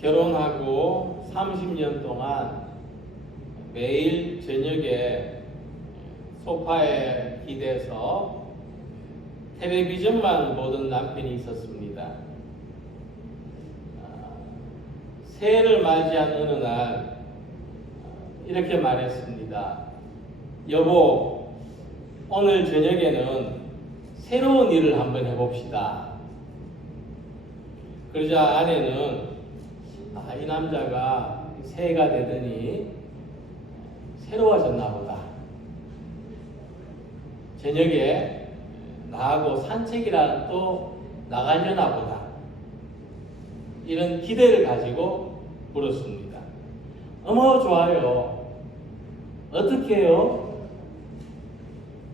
결혼하고 30년 동안 매일 저녁에 소파에 기대서 텔레비전만 보던 남편이 있었습니다. 새해를 맞이한 어느 날 이렇게 말했습니다. 여보, 오늘 저녁에는 새로운 일을 한번 해봅시다. 그러자 아내는 이 남자가 새해가 되더니 새로워졌나 보다. 저녁에 나하고 산책이라도 나가려나 보다. 이런 기대를 가지고 물었습니다. 어머, 좋아요. 어떻게 해요?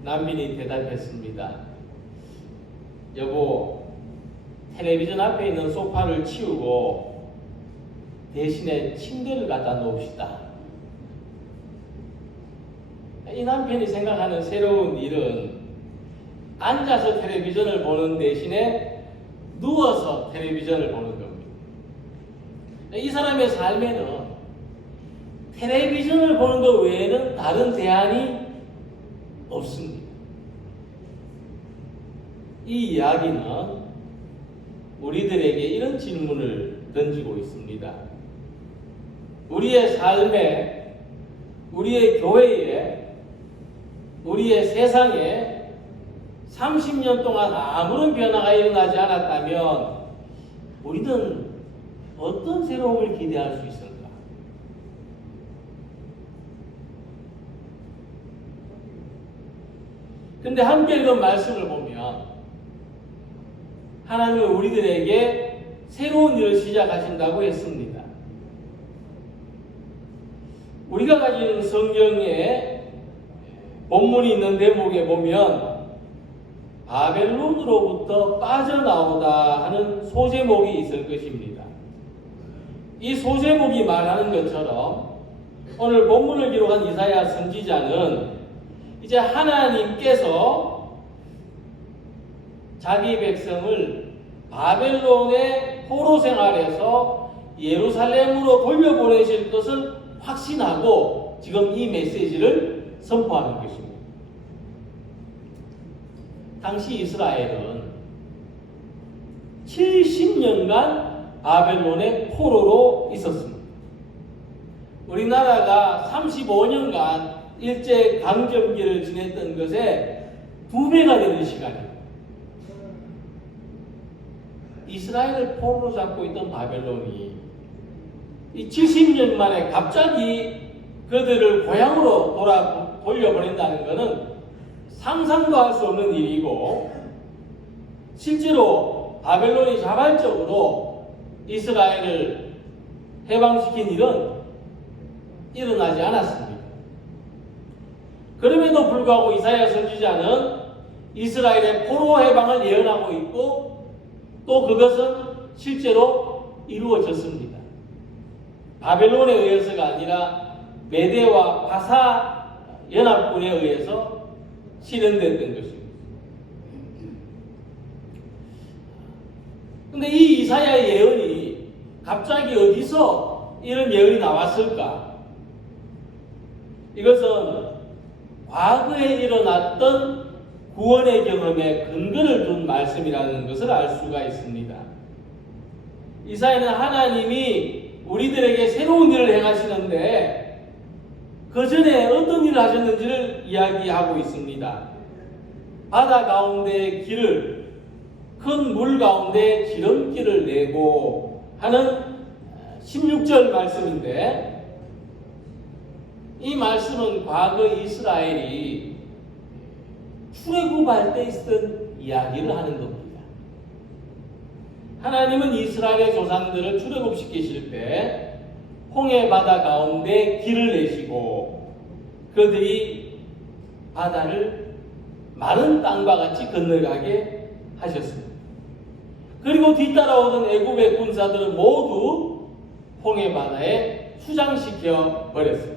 남편이 대답했습니다. 여보, 텔레비전 앞에 있는 소파를 치우고 대신에 침대를 갖다 놓읍시다. 이 남편이 생각하는 새로운 일은 앉아서 텔레비전을 보는 대신에 누워서 텔레비전을 보는 겁니다. 이 사람의 삶에는 텔레비전을 보는 것 외에는 다른 대안이 없습니다. 이 이야기는 우리들에게 이런 질문을 던지고 있습니다. 우리의 삶에, 우리의 교회에, 우리의 세상에 30년 동안 아무런 변화가 일어나지 않았다면 우리는 어떤 새로움을 기대할 수 있을까? 근데 함께 읽은 말씀을 보면 하나님은 우리들에게 새로운 일을 시작하신다고 했습니다. 우리가 가진 성경에 본문이 있는 대목에 보면 바벨론으로부터 빠져나오다 하는 소제목이 있을 것입니다. 이 소제목이 말하는 것처럼 오늘 본문을 기록한 이사야 선지자는 이제 하나님께서 자기 백성을 바벨론의 포로 생활에서 예루살렘으로 돌려보내실 것을 확신하고 지금 이 메시지를 선포하는 것입니다. 당시 이스라엘은 70년간 바벨론의 포로로 있었습니다. 우리나라가 35년간 일제 강점기를 지냈던 것에 2배가 되는 시간입니다. 이스라엘을 포로로 잡고 있던 바벨론이 이 70년 만에 갑자기 그들을 고향으로 돌려보낸다는 것은 상상도 할 수 없는 일이고, 실제로 바벨론이 자발적으로 이스라엘을 해방시킨 일은 일어나지 않았습니다. 그럼에도 불구하고 이사야 선지자는 이스라엘의 포로 해방을 예언하고 있고 또 그것은 실제로 이루어졌습니다. 바벨론에 의해서가 아니라 메대와 바사 연합군에 의해서 실현됐던 것입니다. 그런데 이 이사야의 예언이 갑자기 어디서 이런 예언이 나왔을까? 이것은 과거에 일어났던 구원의 경험에 근거를 둔 말씀이라는 것을 알 수가 있습니다. 이사야는 하나님이 우리들에게 새로운 일을 행하시는데 그 전에 어떤 일을 하셨는지를 이야기하고 있습니다. 바다 가운데 길을, 큰 물 가운데 지름길을 내고 하는 16절 말씀인데, 이 말씀은 과거 이스라엘이 출애굽할 때 있었던 이야기를 하는 겁니다. 하나님은 이스라엘의 조상들을 출애굽시키실 때 홍해 바다 가운데 길을 내시고 그들이 바다를 마른 땅과 같이 건너가게 하셨습니다. 그리고 뒤따라오던 애굽의 군사들은 모두 홍해 바다에 수장시켜 버렸습니다.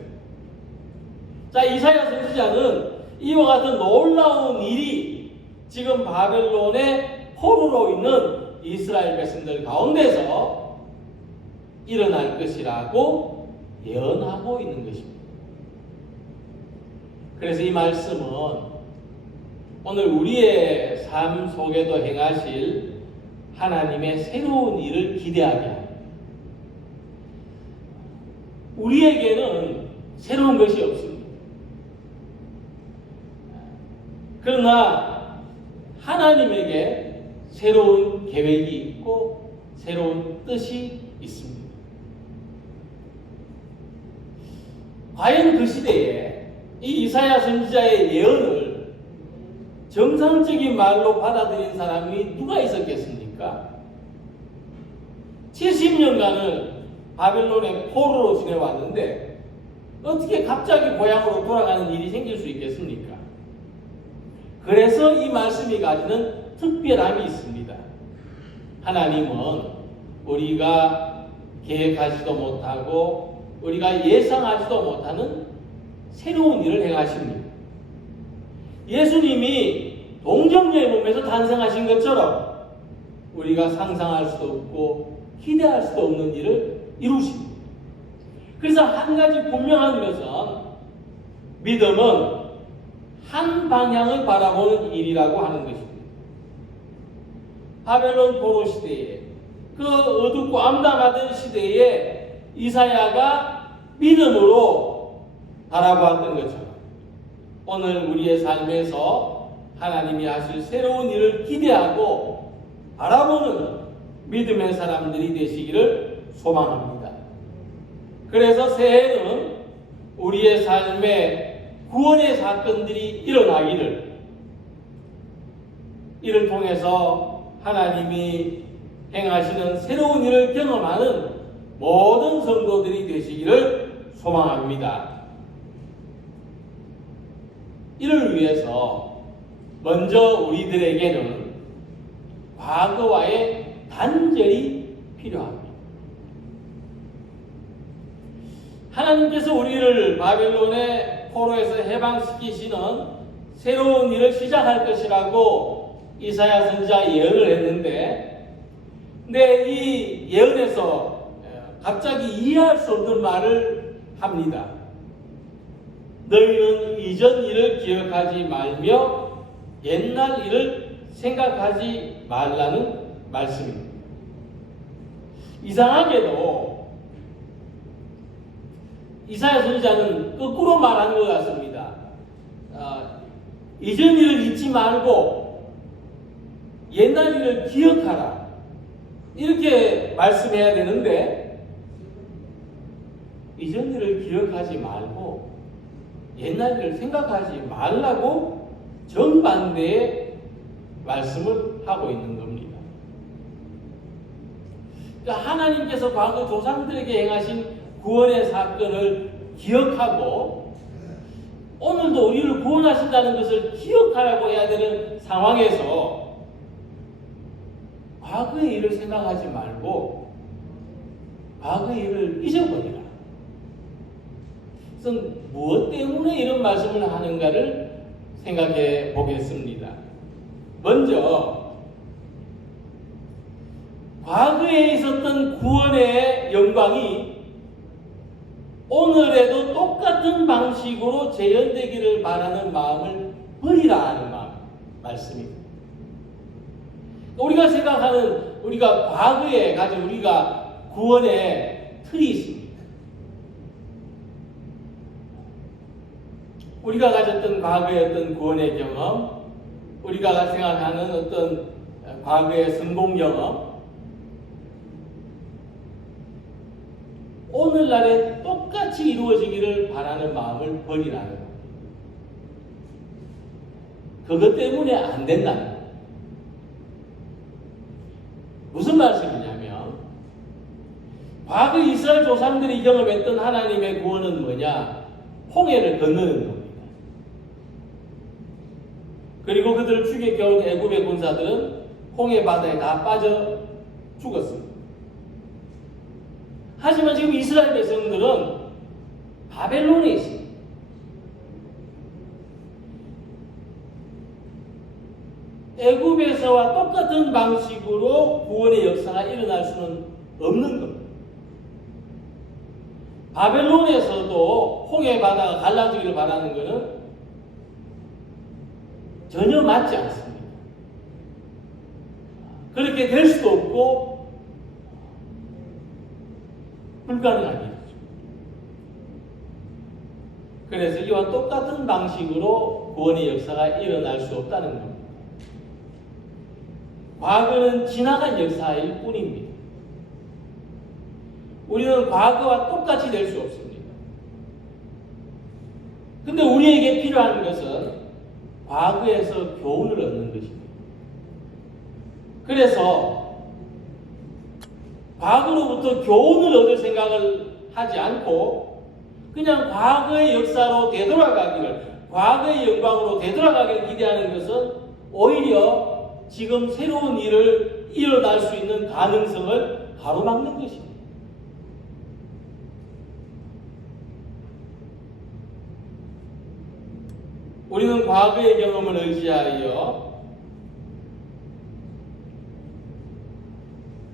자, 이사야 선지자는 이와 같은 놀라운 일이 지금 바벨론의 포로로 있는 이스라엘 백성들 가운데서 일어날 것이라고 예언하고 있는 것입니다. 그래서 이 말씀은 오늘 우리의 삶 속에도 행하실 하나님의 새로운 일을 기대하게 합니다. 우리에게는 새로운 것이 없습니다. 그러나 하나님에게 새로운 계획이 있고 새로운 뜻이 있습니다. 과연 그 시대에 이 이사야 선지자의 예언을 정상적인 말로 받아들인 사람이 누가 있었겠습니까? 70년간을 바벨론의 포로로 지내왔는데 어떻게 갑자기 고향으로 돌아가는 일이 생길 수 있겠습니까? 그래서 이 말씀이 가지는 특별함이 있습니다. 하나님은 우리가 계획하지도 못하고 우리가 예상하지도 못하는 새로운 일을 행하십니다. 예수님이 동정녀의 몸에서 탄생하신 것처럼 우리가 상상할 수도 없고 기대할 수도 없는 일을 이루십니다. 그래서 한 가지 분명한 것은 믿음은 한 방향을 바라보는 일이라고 하는 것입니다. 바벨론 포로 시대에 그 어둡고 암담하던 시대에 이사야가 믿음으로 바라보았던 것처럼 오늘 우리의 삶에서 하나님이 하실 새로운 일을 기대하고 바라보는 믿음의 사람들이 되시기를 소망합니다. 그래서 새해에는 우리의 삶에 구원의 사건들이 일어나기를, 이를 통해서 하나님이 행하시는 새로운 일을 경험하는 모든 성도들이 되시기를 소망합니다. 이를 위해서 먼저 우리들에게는 과거와의 단절이 필요합니다. 하나님께서 우리를 바벨론의 포로에서 해방시키시는 새로운 일을 시작할 것이라고 이사야 선지자 예언을 했는데, 근데 이 예언에서 갑자기 이해할 수 없는 말을 합니다. 너희는 이전 일을 기억하지 말며 옛날 일을 생각하지 말라는 말씀입니다. 이상하게도 이사야 선지자는 거꾸로 말하는 것 같습니다. 이전 일을 잊지 말고 옛날 일을 기억하라, 이렇게 말씀해야 되는데 이전 일을 기억하지 말고 옛날 일을 생각하지 말라고 정반대의 말씀을 하고 있는 겁니다. 그러니까 하나님께서 과거 조상들에게 행하신 구원의 사건을 기억하고 오늘도 우리를 구원하신다는 것을 기억하라고 해야 되는 상황에서 과거의 일을 생각하지 말고 과거의 일을 잊어버리라. 그래서 무엇 때문에 이런 말씀을 하는가를 생각해 보겠습니다. 먼저 과거에 있었던 구원의 영광이 오늘에도 똑같은 방식으로 재현되기를 바라는 마음을 버리라 하는 말씀입니다. 우리가 생각하는, 우리가 과거에 가진 우리가 구원의 틀이 있습니다. 우리가 가졌던 과거의 어떤 구원의 경험, 우리가 생각하는 어떤 과거의 성공 경험, 오늘날에 똑같이 이루어지기를 바라는 마음을 버리라는 겁니다. 그것 때문에 안 된다는 겁니다. 무슨 말씀이냐면, 과거 이스라엘 조상들이 경험했던 하나님의 구원은 뭐냐? 홍해를 건너는 겁니다. 그리고 그들을 추격해온 애굽의 군사들은 홍해 바다에 다 빠져 죽었습니다. 하지만 지금 이스라엘 백성들은 바벨론에 있습니다. 애굽에서와 똑같은 방식으로 구원의 역사가 일어날 수는 없는 겁니다. 바벨론에서도 홍해 바다가 갈라지기를 바라는 것은 전혀 맞지 않습니다. 그렇게 될 수도 없고 불가능한 일이죠. 그래서 이와 똑같은 방식으로 구원의 역사가 일어날 수 없다는 겁니다. 과거는 지나간 역사일 뿐입니다. 우리는 과거와 똑같이 될 수 없습니다. 근데 우리에게 필요한 것은 과거에서 교훈을 얻는 것입니다. 그래서 과거로부터 교훈을 얻을 생각을 하지 않고 그냥 과거의 역사로 되돌아가기를, 과거의 영광으로 되돌아가기를 기대하는 것은 오히려 지금 새로운 일을 일어날 수 있는 가능성을 가로막는 것입니다. 우리는 과거의 경험을 의지하여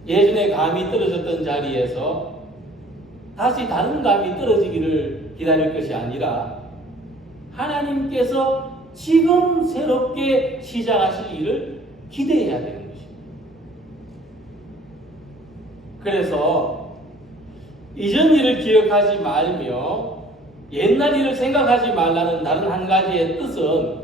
예전에 감이 떨어졌던 자리에서 다시 다른 감이 떨어지기를 기다릴 것이 아니라 하나님께서 지금 새롭게 시작하실 일을 기대해야 되는 것입니다. 그래서 이전 일을 기억하지 말며 옛날 일을 생각하지 말라는 다른 한 가지의 뜻은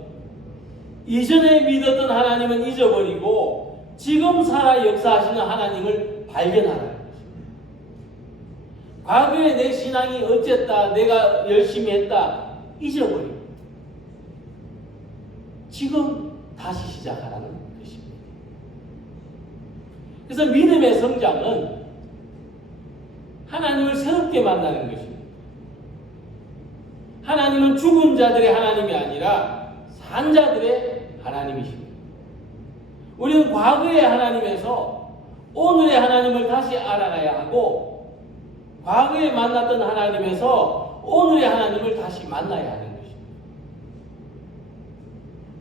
이전에 믿었던 하나님은 잊어버리고 지금 살아 역사하시는 하나님을 발견하라는 것입니다. 과거에 내 신앙이 어쨌다, 내가 열심히 했다, 잊어버리고 지금 다시 시작하라는 것입니다. 그래서 믿음의 성장은 하나님을 새롭게 만나는 것입니다. 하나님은 죽은 자들의 하나님이 아니라 산 자들의 하나님이십니다. 우리는 과거의 하나님에서 오늘의 하나님을 다시 알아가야 하고 과거에 만났던 하나님에서 오늘의 하나님을 다시 만나야 하는 것입니다.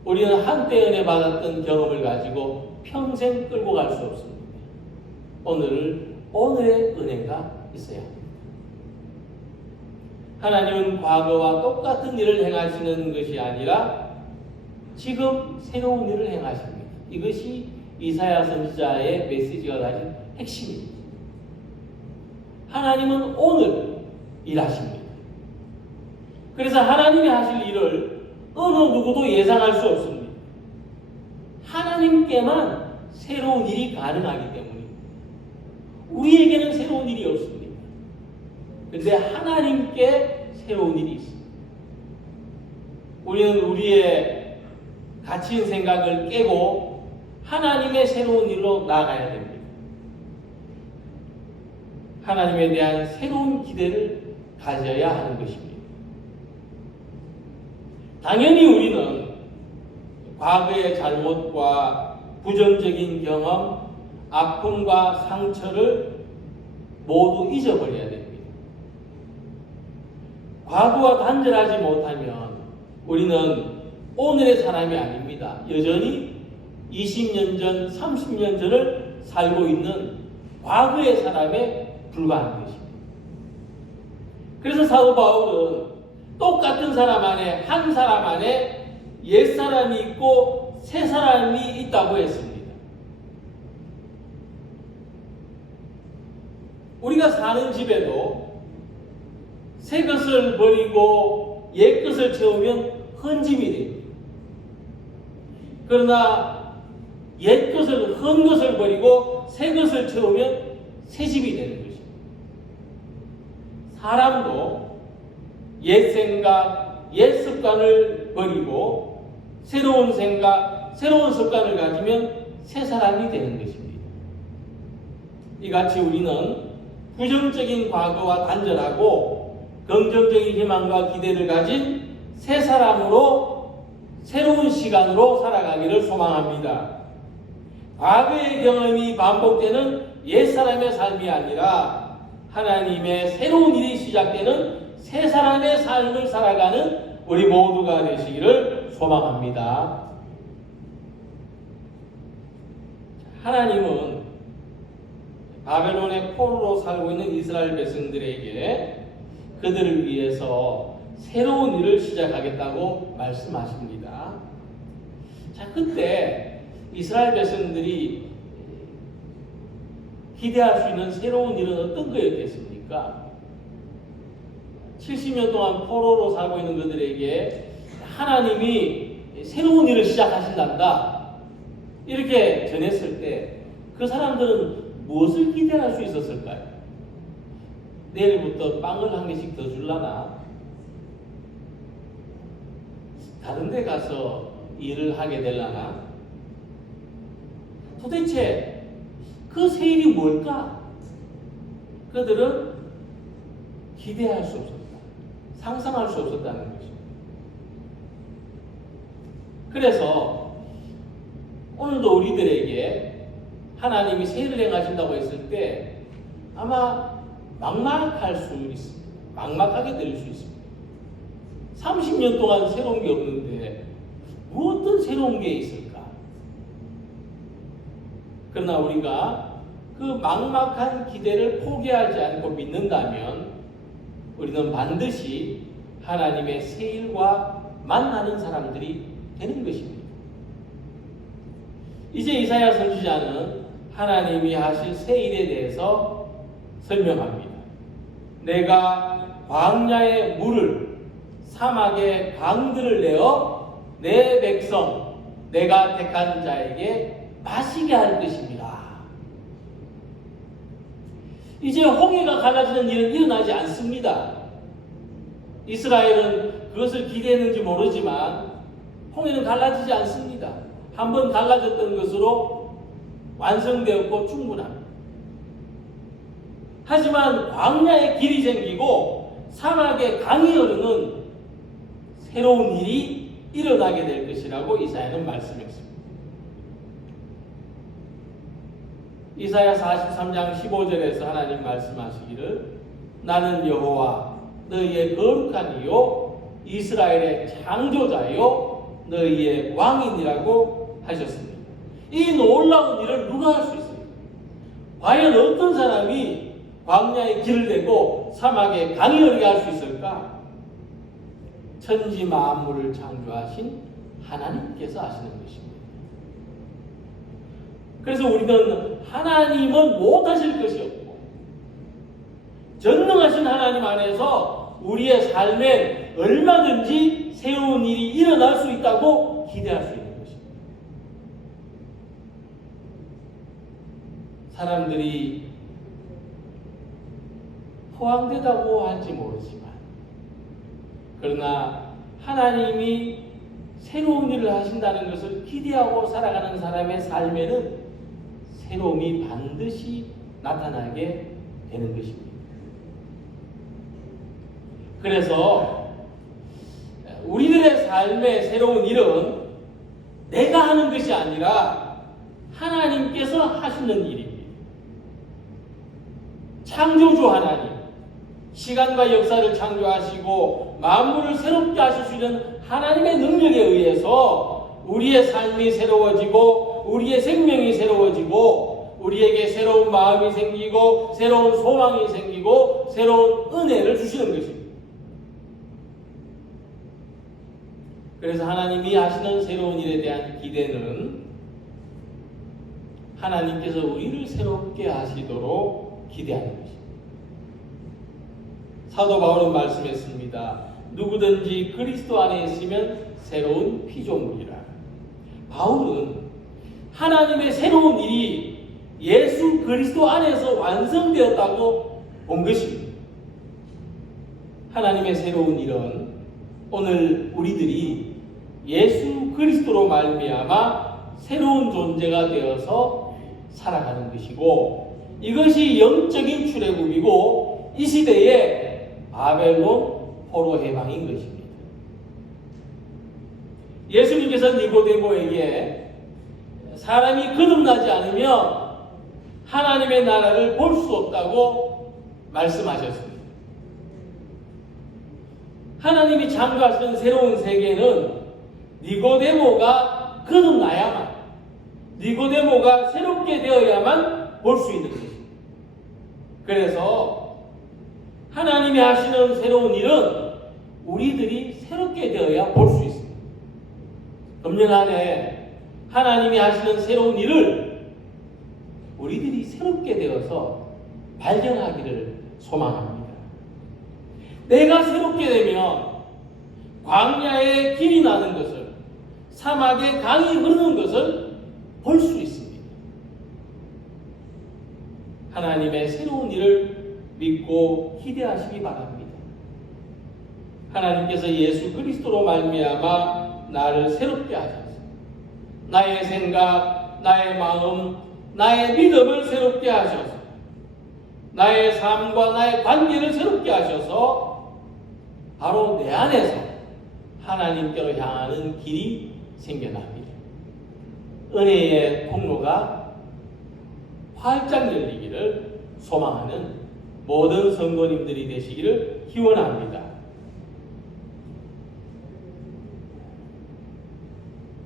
우리는 한때 은혜 받았던 경험을 가지고 평생 끌고 갈 수 없습니다. 오늘의 은혜가 있어야 합니다. 하나님은 과거와 똑같은 일을 행하시는 것이 아니라 지금 새로운 일을 행하십니다. 이것이 이사야 선지자의 메시지가 가진 핵심입니다. 하나님은 오늘 일하십니다. 그래서 하나님이 하실 일을 어느 누구도 예상할 수 없습니다. 하나님께만 새로운 일이 가능하기 때문입니다. 우리에게는 새로운 일이 없습니다. 그런데 하나님께 새로운 일이 있습니다. 우리는 우리의 갇힌 생각을 깨고 하나님의 새로운 일로 나아가야 됩니다. 하나님에 대한 새로운 기대를 가져야 하는 것입니다. 당연히 우리는 과거의 잘못과 부정적인 경험, 아픔과 상처를 모두 잊어버려야 됩니다. 과거와 단절하지 못하면 우리는 오늘의 사람이 아닙니다. 여전히 20년 전, 30년 전을 살고 있는 과거의 사람에 불과한 것입니다. 그래서 사도 바울은 똑같은 사람 안에, 한 사람 안에 옛사람이 있고 새 사람이 있다고 했습니다. 우리가 사는 집에도 새 것을 버리고 옛 것을 채우면 헌집이 됩니다. 그러나 옛 것을, 헌 것을 버리고 새 것을 채우면 새 집이 되는 것입니다. 사람도 옛 생각, 옛 습관을 버리고 새로운 생각, 새로운 습관을 가지면 새 사람이 되는 것입니다. 이같이 우리는 부정적인 과거와 단절하고 긍정적인 희망과 기대를 가진 새 사람으로 새로운 시간으로 살아가기를 소망합니다. 과거의 경험이 반복되는 옛사람의 삶이 아니라 하나님의 새로운 일이 시작되는 새 사람의 삶을 살아가는 우리 모두가 되시기를 소망합니다. 하나님은 바벨론의 포로로 살고 있는 이스라엘 백성들에게 그들을 위해서 새로운 일을 시작하겠다고 말씀하십니다. 자, 그때 이스라엘 백성들이 기대할 수 있는 새로운 일은 어떤 거였겠습니까? 70년 동안 포로로 살고 있는 그들에게 하나님이 새로운 일을 시작하신단다, 이렇게 전했을 때 그 사람들은 무엇을 기대할 수 있었을까요? 내일부터 빵을 한 개씩 더 줄라나? 다른 데 가서 일을 하게 될라나? 도대체 그 새 일이 뭘까? 그들은 기대할 수 없었다, 상상할 수 없었다는 것입니다. 그래서 오늘도 우리들에게 하나님이 새 일을 행하신다고 했을 때 아마 막막할 수 있습니다. 막막하게 될 수 있습니다. 30년 동안 새로운 게 없는데 무엇든 새로운 게 있을까? 그러나 우리가 그 막막한 기대를 포기하지 않고 믿는다면 우리는 반드시 하나님의 새 일과 만나는 사람들이 되는 것입니다. 이제 이사야 선지자는 하나님이 하실 새 일에 대해서 설명합니다. 내가 광야의 물을, 사막의 강들을 내어 내 백성, 내가 택한 자에게 마시게 할 것입니다. 이제 홍해가 갈라지는 일은 일어나지 않습니다. 이스라엘은 그것을 기대했는지 모르지만 홍해는 갈라지지 않습니다. 한번 갈라졌던 것으로 완성되었고 충분합니다. 하지만 광야에 길이 생기고 사막에 강이 흐르는 새로운 일이 일어나게 될 것이라고 이사야는 말씀했습니다. 이사야 43장 15절에서 하나님 말씀하시기를 나는 여호와 너희의 거룩한 이요 이스라엘의 창조자요 너희의 왕이니라고 하셨습니다. 이 놀라운 일을 누가 할 수 있습니까? 과연 어떤 사람이 광야에 길을 내고 사막에 강이 흐르게 할 수 있을까? 천지 만물을 창조하신 하나님께서 하시는 것입니다. 그래서 우리는 하나님은 못하실 것이 없고 전능하신 하나님 안에서 우리의 삶에 얼마든지 새로운 일이 일어날 수 있다고 기대할 수 있는 것입니다. 사람들이 포함되다고 할지 모르지만 그러나 하나님이 새로운 일을 하신다는 것을 기대하고 살아가는 사람의 삶에는 새로움이 반드시 나타나게 되는 것입니다. 그래서 우리들의 삶의 새로운 일은 내가 하는 것이 아니라 하나님께서 하시는 일입니다. 창조주 하나님, 시간과 역사를 창조하시고 만물을 새롭게 하실 수 있는 하나님의 능력에 의해서 우리의 삶이 새로워지고 우리의 생명이 새로워지고 우리에게 새로운 마음이 생기고 새로운 소망이 생기고 새로운 은혜를 주시는 것입니다. 그래서 하나님이 하시는 새로운 일에 대한 기대는 하나님께서 우리를 새롭게 하시도록 기대하는 것입니다. 사도 바울은 말씀했습니다. 누구든지 그리스도 안에 있으면 새로운 피조물이라. 바울은 하나님의 새로운 일이 예수 그리스도 안에서 완성되었다고 본 것입니다. 하나님의 새로운 일은 오늘 우리들이 예수 그리스도로 말미암아 새로운 존재가 되어서 살아가는 것이고 이것이 영적인 출애굽이고 이 시대의 바벨론 포로 해방인 것입니다. 예수님께서 니고데모에게 사람이 거듭나지 않으면 하나님의 나라를 볼 수 없다고 말씀하셨습니다. 하나님이 창조하시는 새로운 세계는 니고데모가 거듭나야만, 니고데모가 새롭게 되어야만 볼 수 있는 것입니다. 그래서 하나님이 하시는 새로운 일은 우리들이 새롭게 되어야 볼 수 있습니다. 금년 안에 하나님이 하시는 새로운 일을 우리들이 새롭게 되어서 발견하기를 소망합니다. 내가 새롭게 되면 광야에 길이 나는 것을, 사막에 강이 흐르는 것을 볼 수 있습니다. 하나님의 새로운 일을 믿고 기대하시기 바랍니다. 하나님께서 예수 그리스도로 말미암아 나를 새롭게 하셔서 나의 생각, 나의 마음, 나의 믿음을 새롭게 하셔서 나의 삶과 나의 관계를 새롭게 하셔서 바로 내 안에서 하나님께로 향하는 길이 생겨납니다. 은혜의 통로가 활짝 열리기를 소망하는 모든 성도님들이 되시기를 기원합니다.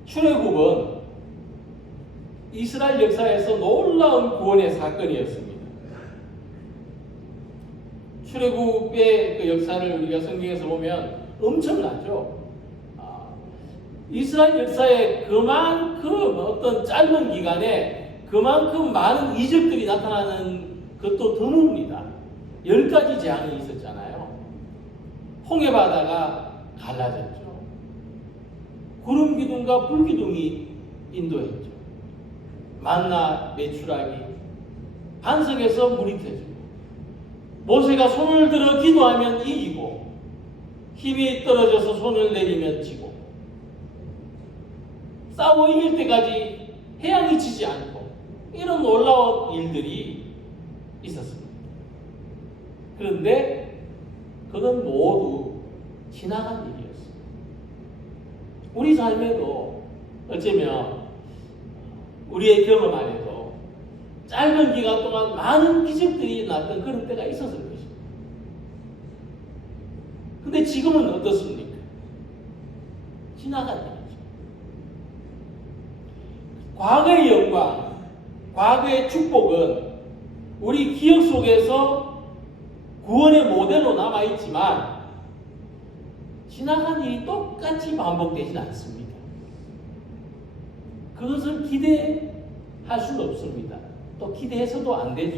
출애굽은 이스라엘 역사에서 놀라운 구원의 사건이었습니다. 출애굽의 그 역사를 우리가 성경에서 보면 엄청나죠. 이스라엘 역사에 그만큼 어떤 짧은 기간에 그만큼 많은 이적들이 나타나는 것도 드뭅니다. 10가지 재앙이 있었잖아요. 홍해 바다가 갈라졌죠. 구름 기둥과 불 기둥이 인도했죠. 만나 메추라기, 반석에서 물이 터지고, 모세가 손을 들어 기도하면 이기고, 힘이 떨어져서 손을 내리면 지고, 싸워 이길 때까지 해양이 지지 않고, 이런 놀라운 일들이 있었습니다. 그런데 그건 모두 지나간 일이었습니다. 우리 삶에도 어쩌면 우리의 경험 안에도 짧은 기간 동안 많은 기적들이 났던 그런 때가 있었을 것입니다. 근데 지금은 어떻습니까? 지나간 일이죠. 과거의 영광, 과거의 축복은 우리 기억 속에서 구원의 모델로 남아있지만 지나간 일이 똑같이 반복되지는 않습니다. 그것을 기대할 수는 없습니다. 또 기대해서도 안 되죠.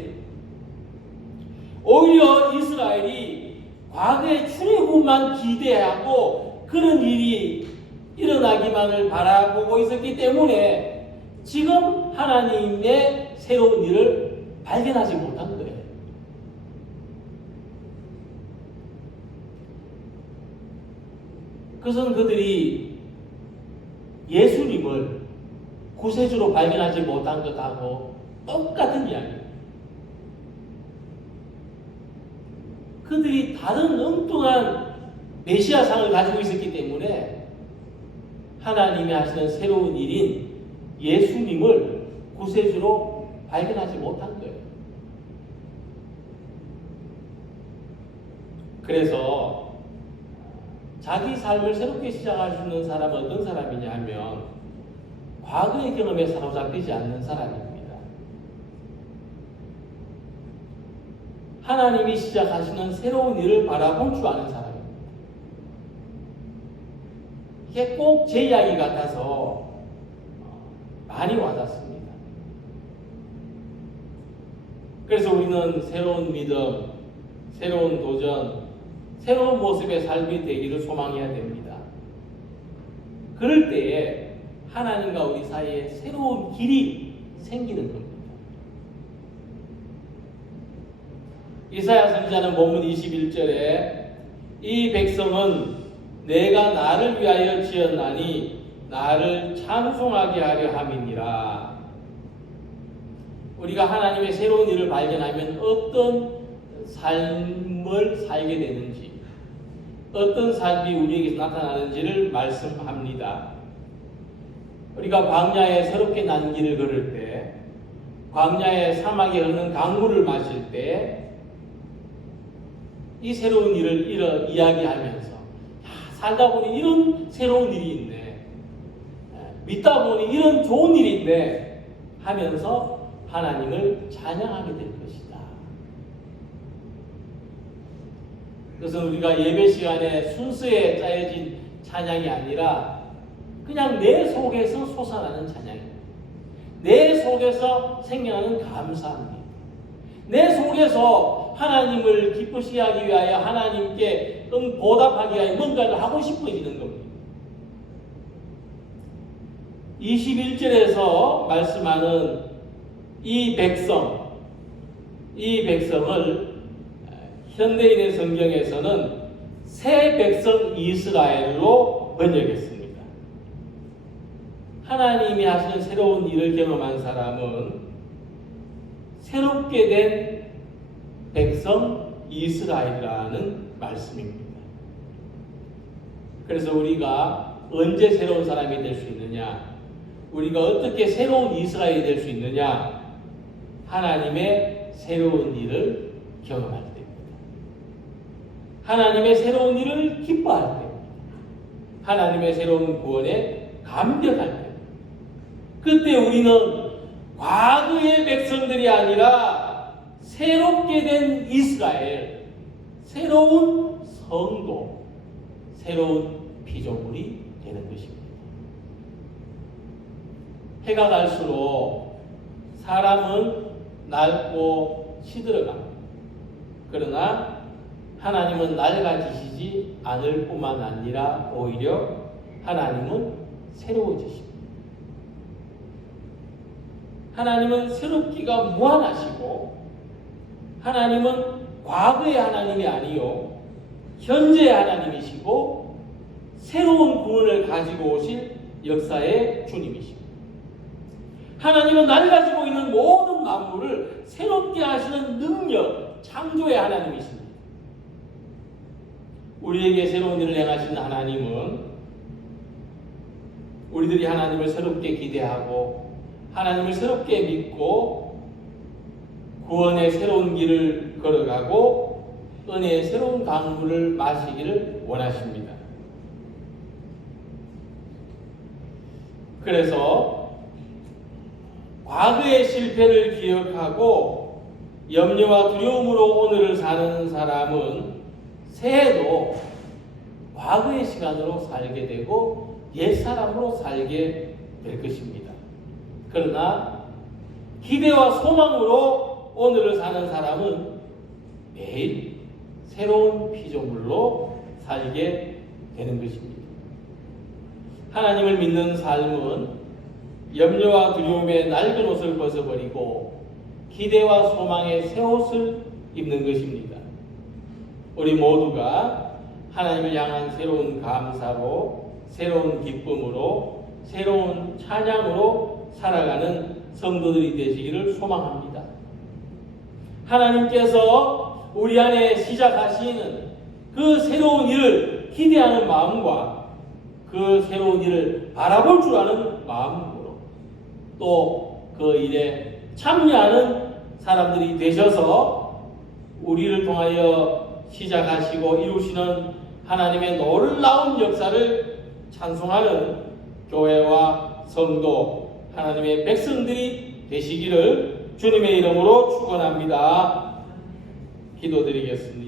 오히려 이스라엘이 과거의 출애굽만 기대하고 그런 일이 일어나기만을 바라보고 있었기 때문에 지금 하나님의 새로운 일을 발견하지 못한 거예요. 그것은 그들이 예수님을 구세주로 발견하지 못한 것하고 똑같은 이야기입니다. 그들이 다른 엉뚱한 메시아상을 가지고 있었기 때문에 하나님이 하시는 새로운 일인 예수님을 구세주로 발견하지 못한 거예요. 그래서 자기 삶을 새롭게 시작할 수 있는 사람은 어떤 사람이냐 하면 과거의 경험에 사로잡히지 않는 사람입니다. 하나님이 시작하시는 새로운 일을 바라볼 줄 아는 사람입니다. 이게 꼭 제 이야기 같아서 많이 와닿습니다. 그래서 우리는 새로운 믿음, 새로운 도전, 새로운 모습의 삶이 되기를 소망해야 됩니다. 그럴 때에 하나님과 우리 사이에 새로운 길이 생기는 겁니다. 이사야 선지자는 본문 21절에 이 백성은 내가 나를 위하여 지었나니 나를 찬송하게 하려 함이니라. 우리가 하나님의 새로운 일을 발견하면 어떤 삶을 살게 되는지, 어떤 삶이 우리에게 나타나는지를 말씀합니다. 우리가 광야에 새롭게 난 길을 걸을 때, 광야의 사막에 흐르는 강물을 마실 때, 이 새로운 일을 이야기하면서 살다 보니 이런 새로운 일이 있네, 믿다 보니 이런 좋은 일이 있네 하면서 하나님을 찬양하게 될 것이다. 그것은 우리가 예배 시간에 순서에 짜여진 찬양이 아니라 그냥 내 속에서 솟아나는 찬양입니다. 내 속에서 생겨나는 감사합니다. 내 속에서 하나님을 기쁘시게 하기 위하여 하나님께 보답하기 위하여 뭔가를 하고 싶어지는 겁니다. 21절에서 말씀하는 이 백성을 현대인의 성경에서는 새 백성 이스라엘로 번역했습니다. 하나님이 하시는 새로운 일을 경험한 사람은 새롭게 된 백성 이스라엘이라는 말씀입니다. 그래서 우리가 언제 새로운 사람이 될 수 있느냐? 우리가 어떻게 새로운 이스라엘이 될 수 있느냐? 하나님의 새로운 일을 경험할 때입니다. 하나님의 새로운 일을 기뻐할 때입니다. 하나님의 새로운 구원에 감격할 때입니다. 그때 우리는 과거의 백성들이 아니라 새롭게 된 이스라엘, 새로운 성도, 새로운 피조물이 되는 것입니다. 해가 갈수록 사람은 낡고 시들어갑니다. 그러나 하나님은 낡아지시지 않을 뿐만 아니라 오히려 하나님은 새로워지십니다. 하나님은 새롭기가 무한하시고 하나님은 과거의 하나님이 아니요 현재의 하나님이시고 새로운 구원을 가지고 오실 역사의 주님이십니다. 하나님은 낡아지고 있는 모든 만물을 새롭게 하시는 능력, 창조의 하나님이십니다. 우리에게 새로운 일을 행하시는 하나님은 우리들이 하나님을 새롭게 기대하고 하나님을 새롭게 믿고 구원의 새로운 길을 걸어가고 은혜의 새로운 강물을 마시기를 원하십니다. 그래서 과거의 실패를 기억하고 염려와 두려움으로 오늘을 사는 사람은 새해도 과거의 시간으로 살게 되고 옛사람으로 살게 될 것입니다. 그러나 기대와 소망으로 오늘을 사는 사람은 매일 새로운 피조물로 살게 되는 것입니다. 하나님을 믿는 삶은 염려와 두려움의 낡은 옷을 벗어버리고 기대와 소망의 새 옷을 입는 것입니다. 우리 모두가 하나님을 향한 새로운 감사로, 새로운 기쁨으로, 새로운 찬양으로 살아가는 성도들이 되시기를 소망합니다. 하나님께서 우리 안에 시작하시는 그 새로운 일을 기대하는 마음과 그 새로운 일을 바라볼 줄 아는 마음으로 또 그 일에 참여하는 사람들이 되셔서 우리를 통하여 시작하시고 이루시는 하나님의 놀라운 역사를 찬송하는 교회와 성도, 하나님의 백성들이 되시기를 주님의 이름으로 축원합니다. 기도드리겠습니다.